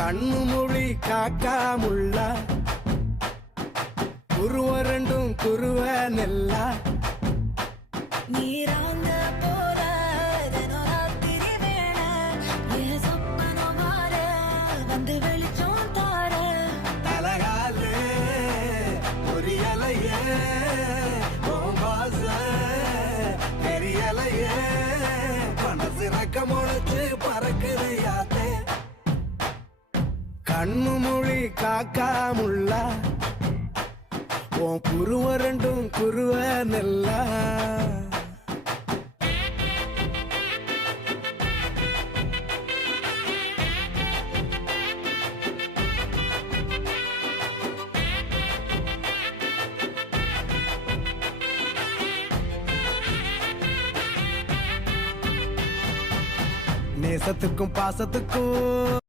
கண்ணு மொழி காக்காமுள்ள குருவ ரெண்டும் குருவ நெல்லா நீராங்க போல தினராத்திரி வேண என் சொப்பனோ மாற வந்து வெளிச்சம் தார தலகாலே பொரியலையே ஓம்பாச பெரியலையே மனசு ரக்க முளைச்சு பறக்குது யாத்தே கண்ணு மொழி காக்காமுள்ள உன் குருவ ரெண்டும் குருவ நெல்லா நேசத்துக்கும் பாசத்துக்கும்